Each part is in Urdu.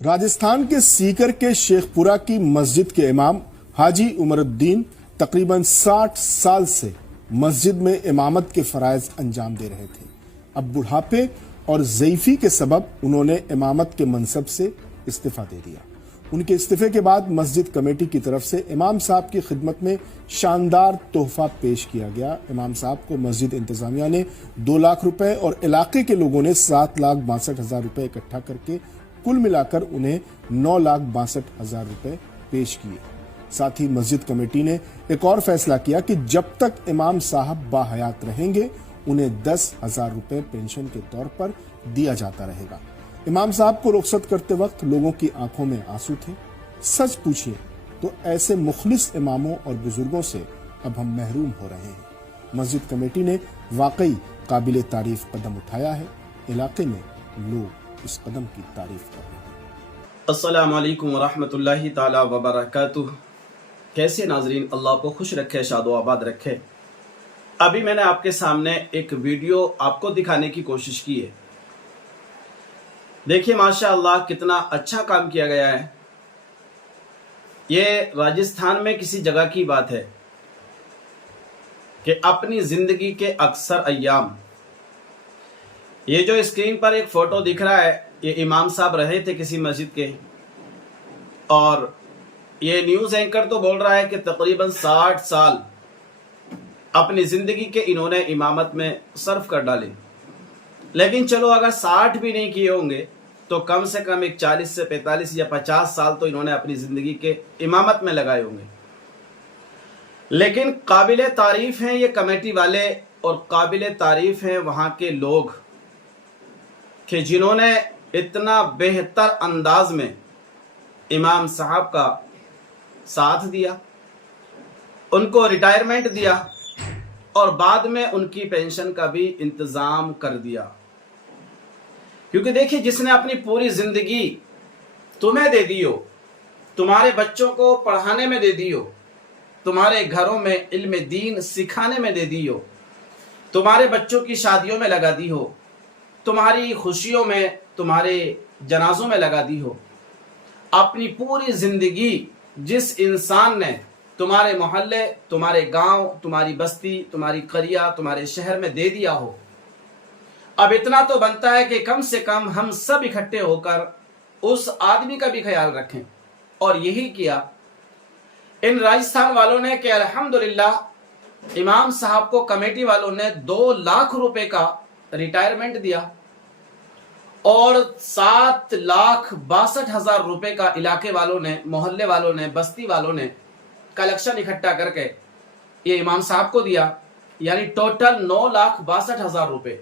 راجستھان کے سیکر کے شیخ پورہ کی مسجد کے امام حاجی عمر الدین تقریباً 60 سال سے مسجد میں امامت کے فرائض انجام دے رہے تھے۔ اب بڑھاپے اور ضعیفی کے سبب انہوں نے امامت کے منصب سے استعفیٰ دے دیا۔ ان کے استعفے کے بعد مسجد کمیٹی کی طرف سے امام صاحب کی خدمت میں شاندار تحفہ پیش کیا گیا۔ امام صاحب کو مسجد انتظامیہ نے 2 لاکھ روپے اور علاقے کے لوگوں نے 7,62,000 روپے اکٹھا کر کے کل ملا کر انہیں 9,62,000 روپے پیش کیے۔ ساتھ ہی مسجد کمیٹی نے ایک اور فیصلہ کیا کہ جب تک امام صاحب باحیات رہیں گے انہیں 10,000 روپے پینشن کے طور پر دیا جاتا رہے گا۔ امام صاحب کو رخصت کرتے وقت لوگوں کی آنکھوں میں آنسو تھے۔ سچ پوچھئے تو ایسے مخلص اماموں اور بزرگوں سے اب ہم محروم ہو رہے ہیں۔ مسجد کمیٹی نے واقعی قابل تعریف قدم اٹھایا ہے۔ علاقے میں لوگ اس قدم کی تعریف کر رہے ہیں۔ السلام علیکم ورحمۃ اللہ تعالی وبرکاتہ۔ کیسے ناظرین، اللہ کو خوش رکھے، شاد و آباد رکھے۔ ابھی میں نے آپ کے سامنے ایک ویڈیو آپ کو دکھانے کی کوشش کی ہے۔ دیکھیے ماشاء اللہ کتنا اچھا کام کیا گیا ہے۔ یہ راجستھان میں کسی جگہ کی بات ہے کہ اپنی زندگی کے اکثر ایام، یہ جو اسکرین پر ایک فوٹو دکھ رہا ہے، یہ امام صاحب رہے تھے کسی مسجد کے، اور یہ نیوز اینکر تو بول رہا ہے کہ تقریباً 60 سال اپنی زندگی کے انہوں نے امامت میں صرف کر ڈالے۔ لیکن چلو اگر 60 بھی نہیں کیے ہوں گے تو کم سے کم ایک 40 سے 45 یا 50 سال تو انہوں نے اپنی زندگی کے امامت میں لگائے ہوں گے۔ لیکن قابل تعریف ہیں یہ کمیٹی والے، اور قابل تعریف ہیں وہاں کے لوگ کہ جنہوں نے اتنا بہتر انداز میں امام صاحب کا ساتھ دیا، ان کو ریٹائرمنٹ دیا، اور بعد میں ان کی پینشن کا بھی انتظام کر دیا۔ کیونکہ دیکھیں، جس نے اپنی پوری زندگی تمہیں دے دی ہو، تمہارے بچوں کو پڑھانے میں دے دی ہو، تمہارے گھروں میں علم دین سکھانے میں دے دی ہو، تمہارے بچوں کی شادیوں میں لگا دی ہو، تمہاری خوشیوں میں، تمہارے جنازوں میں لگا دی ہو، اپنی پوری زندگی جس انسان نے تمہارے محلے، تمہارے گاؤں، تمہاری بستی، تمہاری قریہ، تمہارے شہر میں دے دیا ہو، اب اتنا تو بنتا ہے کہ کم سے کم ہم سب اکٹھے ہو کر اس آدمی کا بھی خیال رکھیں۔ اور یہی کیا ان راجستھان والوں نے کہ الحمدللہ امام صاحب کو کمیٹی والوں نے 2 لاکھ روپے کا ریٹائرمنٹ دیا، اور 7,62,000 روپے کا علاقے والوں نے، محلے والوں نے، بستی والوں نے کلیکشن اکٹھا کر کے یہ امام صاحب کو دیا، یعنی ٹوٹل 9,62,000 روپے۔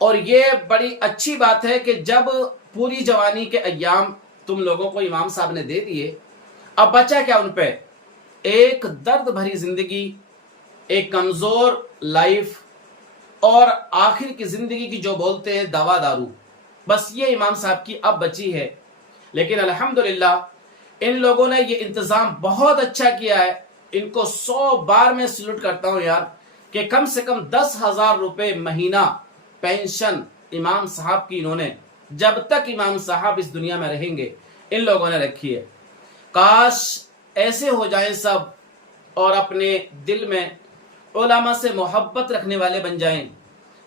اور یہ بڑی اچھی بات ہے کہ جب پوری جوانی کے ایام تم لوگوں کو امام صاحب نے دے دیے، اب بچا کیا ان پہ؟ ایک درد بھری زندگی، ایک کمزور لائف، اور آخر کی زندگی کی جو بولتے ہیں دوا دارو، بس یہ امام صاحب کی اب بچی ہے۔ لیکن الحمدللہ ان لوگوں نے یہ انتظام بہت اچھا کیا ہے۔ ان کو 100 بار میں سلوٹ کرتا ہوں یار، کہ کم سے کم 10,000 روپے مہینہ پینشن امام صاحب کی انہوں نے جب تک امام صاحب اس دنیا میں رہیں گے ان لوگوں نے رکھی ہے۔ کاش ایسے ہو جائیں سب، اور اپنے دل میں علماء سے محبت رکھنے والے بن جائیں،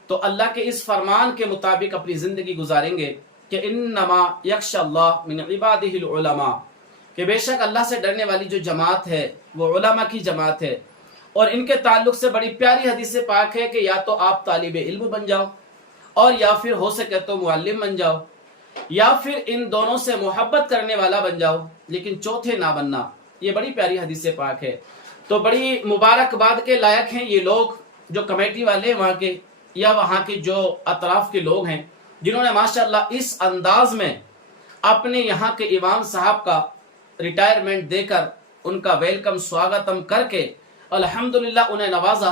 تو اللہ کے اس فرمان کے مطابق اپنی زندگی گزاریں گے کہ انما یخشی اللہ من عبادہ العلماء، کہ بے شک اللہ سے ڈرنے والی جو جماعت ہے وہ علماء کی جماعت ہے۔ اور ان کے تعلق سے بڑی پیاری حدیث پاک ہے کہ یا تو آپ طالب علم بن جاؤ، اور یا پھر ہو سکے تو معلم بن جاؤ، یا پھر ان دونوں سے محبت کرنے والا بن جاؤ، لیکن چوتھے نہ بننا۔ یہ بڑی پیاری حدیث پاک ہے۔ تو بڑی مبارکباد کے لائق ہیں یہ لوگ جو کمیٹی والے وہاں کے، یا وہاں کے جو اطراف کے لوگ ہیں، جنہوں نے ماشاءاللہ اس انداز میں اپنے یہاں کے امام صاحب کا ریٹائرمنٹ دے کر ان کا ویلکم سواگتم کر کے الحمدللہ انہیں نوازا،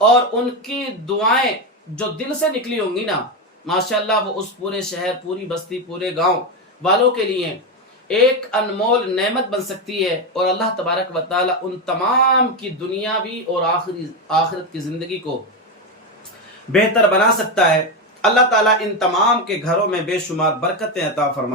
اور ان کی دعائیں جو دل سے نکلی ہوں گی نا ماشاءاللہ، وہ اس پورے شہر، پوری بستی، پورے گاؤں والوں کے لیے ایک انمول نعمت بن سکتی ہے، اور اللہ تبارک و تعالی ان تمام کی دنیاوی اور آخرت کی زندگی کو بہتر بنا سکتا ہے۔ اللہ تعالیٰ ان تمام کے گھروں میں بے شمار برکتیں عطا فرمائے۔